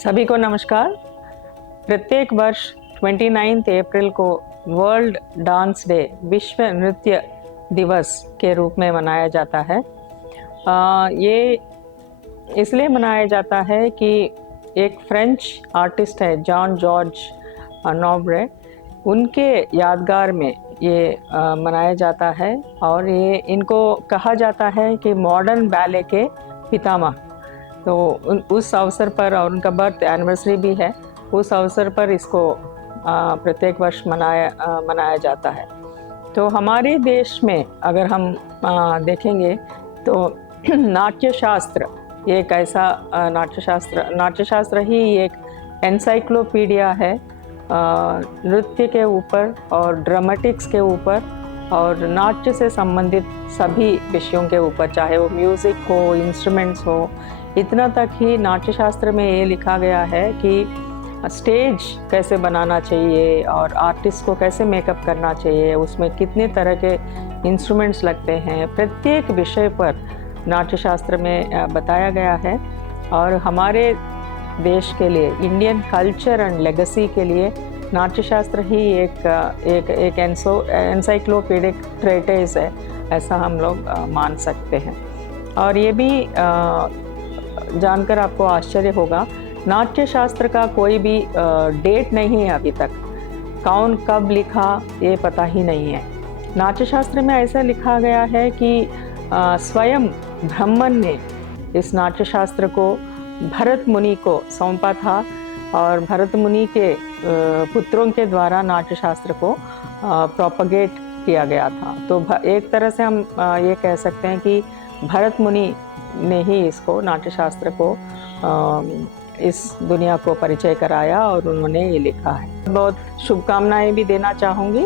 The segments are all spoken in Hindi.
सभी को नमस्कार। प्रत्येक वर्ष 29 अप्रैल को वर्ल्ड डांस डे, विश्व नृत्य दिवस के रूप में मनाया जाता है। ये इसलिए मनाया जाता है कि एक फ्रेंच आर्टिस्ट है जॉन जॉर्ज नोब्रे, उनके यादगार में ये मनाया जाता है और ये इनको कहा जाता है कि मॉडर्न बैले के पितामह। तो उस अवसर पर, और उनका बर्थ एनिवर्सरी भी है, उस अवसर पर इसको प्रत्येक वर्ष मनाया जाता है। तो हमारे देश में अगर हम देखेंगे तो नाट्य शास्त्र एक ऐसा नाट्य शास्त्र ही एक एनसाइक्लोपीडिया है नृत्य के ऊपर और ड्रामेटिक्स के ऊपर और नाट्य से संबंधित सभी विषयों के ऊपर, चाहे वो म्यूज़िक हो, इंस्ट्रूमेंट्स हो, इतना तक ही नाट्य शास्त्र में ये लिखा गया है कि स्टेज कैसे बनाना चाहिए और आर्टिस्ट को कैसे मेकअप करना चाहिए, उसमें कितने तरह के इंस्ट्रूमेंट्स लगते हैं, प्रत्येक विषय पर नाट्य शास्त्र में बताया गया है। और हमारे देश के लिए, इंडियन कल्चर एंड लेगेसी के लिए नाट्य शास्त्र ही एक एनसाइक्लोपीडिक ट्रेटिस है, ऐसा हम लोग मान सकते हैं। और ये भी जानकर आपको आश्चर्य होगा, नाट्य शास्त्र का कोई भी डेट नहीं है अभी तक, कौन कब लिखा ये पता ही नहीं है। नाट्य शास्त्र में ऐसा लिखा गया है कि स्वयं ब्रह्मन ने इस नाट्य शास्त्र को भरत मुनि को सौंपा था और भरत मुनि के पुत्रों के द्वारा नाट्य शास्त्र को प्रोपगेट किया गया था। तो एक तरह से हम ये कह सकते हैं कि भरत मुनि ने ही इसको, नाट्य शास्त्र को, इस दुनिया को परिचय कराया और उन्होंने ये लिखा है। बहुत शुभकामनाएं भी देना चाहूँगी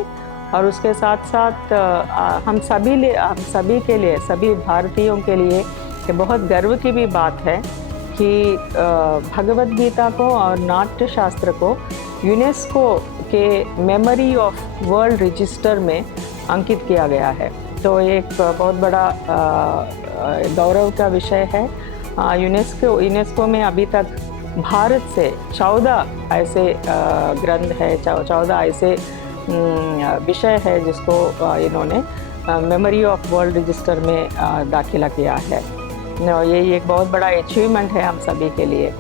और उसके साथ साथ हम सभी के लिए, सभी भारतीयों के लिए ये बहुत गर्व की भी बात है कि भगवद गीता को और नाट्य शास्त्र को यूनेस्को के मेमोरी ऑफ वर्ल्ड रजिस्टर में अंकित किया गया है। तो एक बहुत बड़ा गौरव का विषय है। यूनेस्को में अभी तक भारत से 14 ऐसे ग्रंथ है, 14 ऐसे विषय है जिसको इन्होंने मेमोरी ऑफ वर्ल्ड रजिस्टर में दाखिला किया है। ये एक बहुत बड़ा अचीवमेंट है हम सभी के लिए।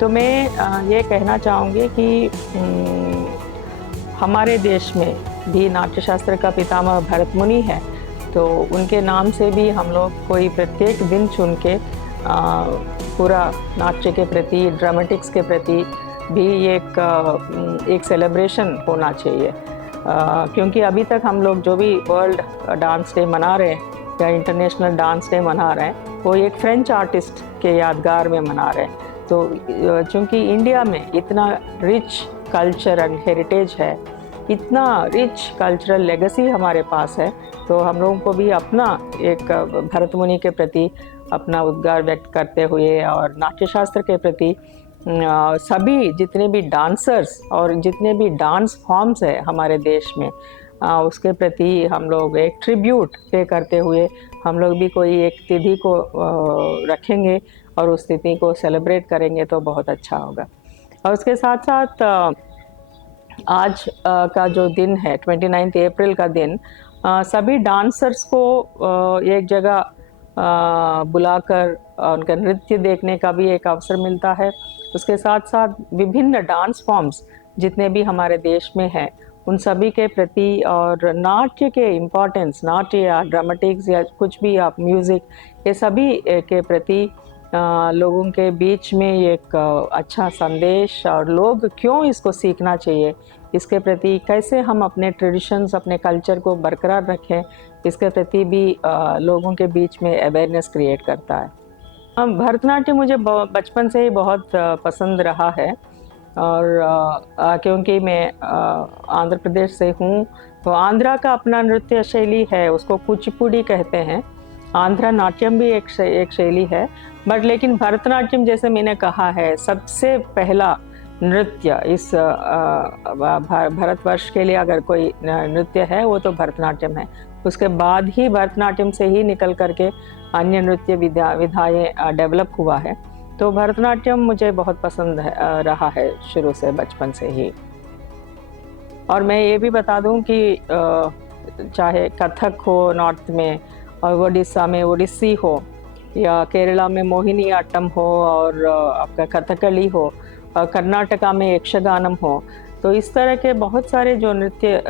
तो मैं ये कहना चाहूँगी कि हमारे देश में भी नाट्य शास्त्र का पितामह भरत मुनि है, तो उनके नाम से भी हम लोग कोई प्रत्येक दिन चुन के पूरा नाट्य के प्रति, ड्रामेटिक्स के प्रति भी एक सेलिब्रेशन होना चाहिए। क्योंकि अभी तक हम लोग जो भी वर्ल्ड डांस डे मना रहे हैं या इंटरनेशनल डांस डे मना रहे हैं, वो एक फ्रेंच आर्टिस्ट के यादगार में मना रहे हैं। तो चूँकि इंडिया में इतना रिच कल्चर एंड हेरिटेज है, इतना रिच कल्चरल लेगेसी हमारे पास है, तो हम लोगों को भी अपना एक भरत मुनि के प्रति अपना उद्गार व्यक्त करते हुए और नाट्य शास्त्र के प्रति सभी जितने भी डांसर्स और जितने भी डांस फॉर्म्स है हमारे देश में, उसके प्रति हम लोग एक ट्रिब्यूट पे करते हुए हम लोग भी कोई एक तिथि को रखेंगे और उस तिथि को सेलिब्रेट करेंगे तो बहुत अच्छा होगा। और उसके साथ साथ आज का जो दिन है 29 अप्रैल का दिन, सभी डांसर्स को एक जगह बुलाकर उनका नृत्य देखने का भी एक अवसर मिलता है। उसके साथ साथ विभिन्न डांस फॉर्म्स जितने भी हमारे देश में हैं, उन सभी के प्रति और नाट्य के इम्पोर्टेंस, नाट्य या ड्रामेटिक्स या कुछ भी आप म्यूज़िक, ये सभी के प्रति लोगों के बीच में एक अच्छा संदेश और लोग क्यों इसको सीखना चाहिए, इसके प्रति कैसे हम अपने ट्रेडिशंस, अपने कल्चर को बरकरार रखें, इसके प्रति भी लोगों के बीच में अवेयरनेस क्रिएट करता है। भरतनाट्यम मुझे बचपन से ही बहुत पसंद रहा है और क्योंकि मैं आंध्र प्रदेश से हूँ, तो आंध्रा का अपना नृत्य शैली है, उसको कुचिपुड़ी कहते हैं। आंध्रा नाट्यम भी एक शैली है, बट लेकिन भरतनाट्यम, जैसे मैंने कहा है, सबसे पहला नृत्य इस भारतवर्ष के लिए अगर कोई नृत्य है वो तो भरतनाट्यम है। उसके बाद ही भरतनाट्यम से ही निकल करके अन्य नृत्य विधाएं डेवलप हुआ है। तो भरतनाट्यम मुझे बहुत पसंद रहा है शुरू से, बचपन से ही। और मैं ये भी बता दूं कि चाहे कथक हो नॉर्थ में, और ओडिशा में ओडिसी हो, या केरला में मोहिनी आट्टम हो, और आपका कथकली हो, और कर्नाटका में यक्षगानम हो, तो इस तरह के बहुत सारे जो नृत्य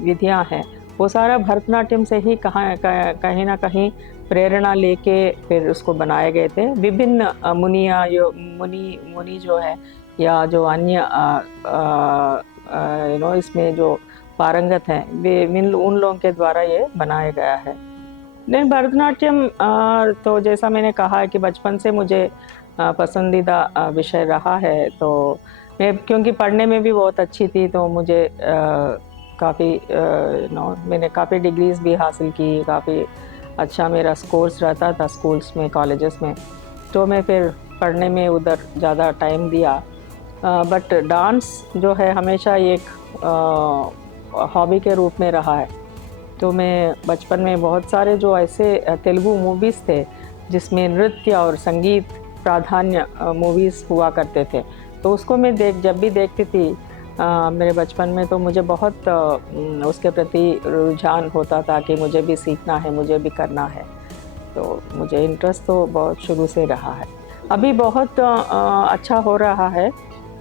विधियां हैं वो सारा भरतनाट्यम से ही कहीं ना कहीं प्रेरणा लेके फिर उसको बनाए गए थे। विभिन्न मुनि जो है, या जो अन्य इसमें जो पारंगत हैं, वे उन लोगों के द्वारा ये बनाया गया है। नहीं, भरतनाट्यम तो जैसा मैंने कहा है कि बचपन से मुझे पसंदीदा विषय रहा है। तो मैं क्योंकि पढ़ने में भी बहुत अच्छी थी, तो मुझे काफ़ी मैंने काफ़ी डिग्रीज भी हासिल की, काफ़ी अच्छा मेरा स्कोर्स रहता था स्कूल्स में, कॉलेजेस में। तो मैं फिर पढ़ने में उधर ज़्यादा टाइम दिया। बट डांस जो है हमेशा एक हॉबी के रूप में रहा है। तो मैं बचपन में बहुत सारे जो ऐसे तेलुगु मूवीज़ थे जिसमें नृत्य और संगीत प्राधान्य मूवीज़ हुआ करते थे, तो उसको मैं जब भी देखती थी मेरे बचपन में, तो मुझे बहुत उसके प्रति रुझान होता था कि मुझे भी सीखना है, मुझे भी करना है। तो मुझे इंटरेस्ट तो बहुत शुरू से रहा है। अभी बहुत अच्छा हो रहा है।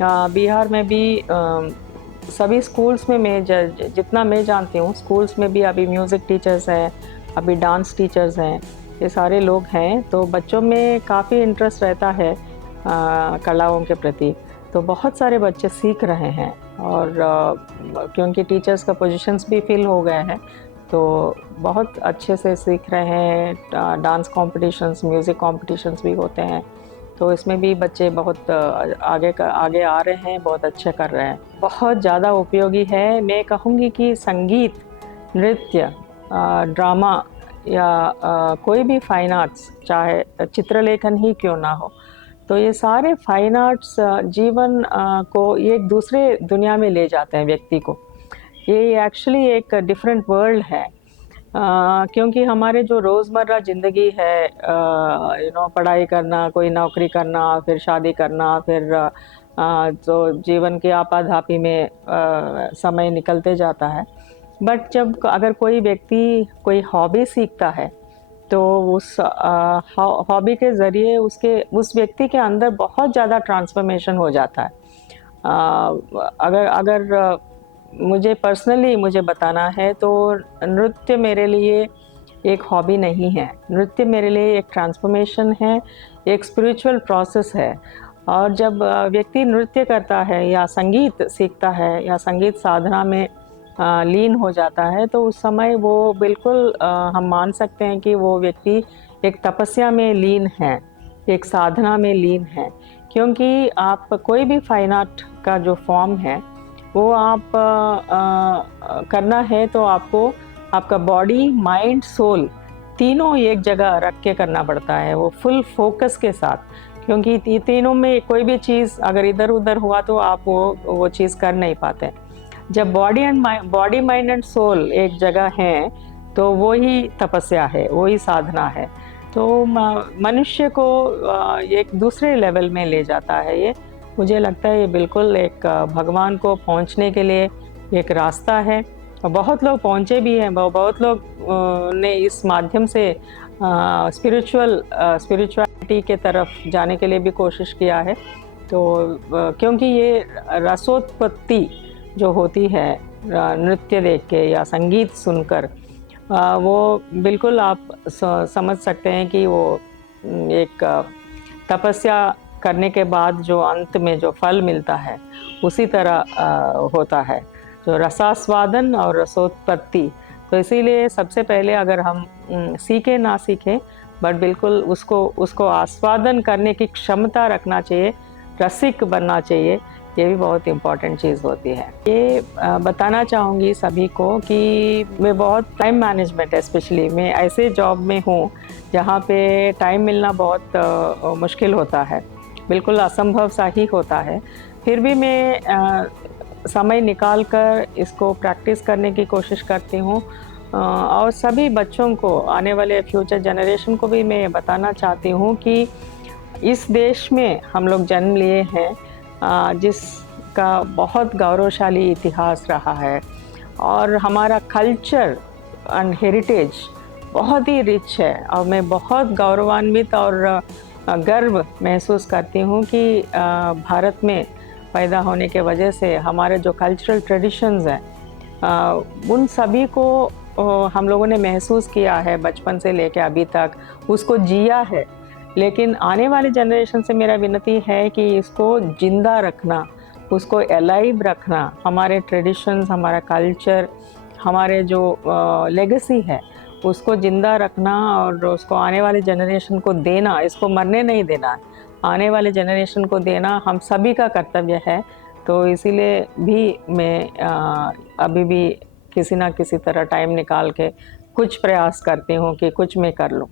बिहार में भी सभी स्कूल्स में मैं जितना मैं जानती हूँ, स्कूल्स में भी अभी म्यूज़िक टीचर्स हैं, अभी डांस टीचर्स हैं, ये सारे लोग हैं। तो बच्चों में काफ़ी इंटरेस्ट रहता है कलाओं के प्रति। तो बहुत सारे बच्चे सीख रहे हैं, और क्योंकि टीचर्स का पोजीशंस भी फिल हो गए हैं, तो बहुत अच्छे से सीख रहे हैं। डांस कॉम्पिटिशन्स, म्यूज़िक कॉम्पिटिशन्स भी होते हैं, तो इसमें भी बच्चे बहुत आगे आ रहे हैं, बहुत अच्छे कर रहे हैं। बहुत ज़्यादा उपयोगी है। मैं कहूँगी कि संगीत, नृत्य, ड्रामा, या कोई भी फाइन आर्ट्स, चाहे चित्रलेखन ही क्यों ना हो, तो ये सारे फाइन आर्ट्स जीवन को एक दूसरे दुनिया में ले जाते हैं व्यक्ति को। ये एक्चुअली एक डिफरेंट वर्ल्ड है। क्योंकि हमारे जो रोज़मर्रा ज़िंदगी है, पढ़ाई करना, कोई नौकरी करना, फिर शादी करना, फिर तो जीवन की आपाधापी में समय निकलते जाता है। बट जब अगर कोई व्यक्ति कोई हॉबी सीखता है, तो उस हॉबी के ज़रिए उस व्यक्ति के अंदर बहुत ज़्यादा ट्रांसफॉर्मेशन हो जाता है। अगर मुझे पर्सनली बताना है, तो नृत्य मेरे लिए एक हॉबी नहीं है। नृत्य मेरे लिए एक ट्रांसफॉर्मेशन है, एक स्पिरिचुअल प्रोसेस है। और जब व्यक्ति नृत्य करता है, या संगीत सीखता है, या संगीत साधना में लीन हो जाता है, तो उस समय वो बिल्कुल हम मान सकते हैं कि वो व्यक्ति एक तपस्या में लीन है, एक साधना में लीन है। क्योंकि आप कोई भी फाइन आर्ट का जो फॉर्म है, वो आप करना है तो आपको आपका बॉडी, माइंड, सोल तीनों एक जगह रख के करना पड़ता है, वो फुल फोकस के साथ। क्योंकि तीनों में कोई भी चीज़ अगर इधर उधर हुआ तो आप वो चीज़ कर नहीं पाते। जब बॉडी, माइंड एंड सोल एक जगह हैं, तो वो ही तपस्या है, वो ही साधना है। तो मनुष्य को एक दूसरे लेवल में ले जाता है। ये मुझे लगता है ये बिल्कुल एक भगवान को पहुंचने के लिए एक रास्ता है। और बहुत लोग पहुंचे भी हैं, बहुत लोग ने इस माध्यम से स्पिरिचुअलिटी के तरफ जाने के लिए भी कोशिश किया है। तो क्योंकि ये रसोत्पत्ति जो होती है नृत्य देख के या संगीत सुनकर, वो बिल्कुल आप समझ सकते हैं कि वो एक तपस्या करने के बाद जो अंत में जो फल मिलता है, उसी तरह होता है, जो रसास्वादन और रसोत्पत्ति। तो इसीलिए सबसे पहले अगर हम सीखें ना सीखें, बट बिल्कुल उसको आस्वादन करने की क्षमता रखना चाहिए, रसिक बनना चाहिए। ये भी बहुत इम्पॉर्टेंट चीज़ होती है। ये बताना चाहूँगी सभी को कि मैं बहुत टाइम मैनेजमेंट, स्पेशली मैं ऐसे जॉब में हूँ जहाँ पे टाइम मिलना बहुत मुश्किल होता है, बिल्कुल असंभव सा ही होता है। फिर भी मैं समय निकाल कर इसको प्रैक्टिस करने की कोशिश करती हूँ। और सभी बच्चों को, आने वाले फ्यूचर जनरेशन को भी मैं बताना चाहती हूँ कि इस देश में हम लोग जन्म लिए हैं जिसका बहुत गौरवशाली इतिहास रहा है और हमारा कल्चर एंड हेरिटेज बहुत ही रिच है और मैं बहुत गौरवान्वित और गर्व महसूस करती हूँ कि भारत में पैदा होने के वजह से हमारे जो कल्चरल ट्रेडिशंस हैं उन सभी को हम लोगों ने महसूस किया है बचपन से लेकर अभी तक, उसको जिया है। लेकिन आने वाले जनरेशन से मेरा विनती है कि इसको जिंदा रखना, उसको अलाइव रखना, हमारे ट्रेडिशंस, हमारा कल्चर, हमारे जो लेगेसी है उसको ज़िंदा रखना और उसको आने वाले जनरेशन को देना, इसको मरने नहीं देना, आने वाले जनरेशन को देना हम सभी का कर्तव्य है। तो इसीलिए भी मैं अभी भी किसी ना किसी तरह टाइम निकाल के कुछ प्रयास करती हूँ कि कुछ मैं कर लूँ।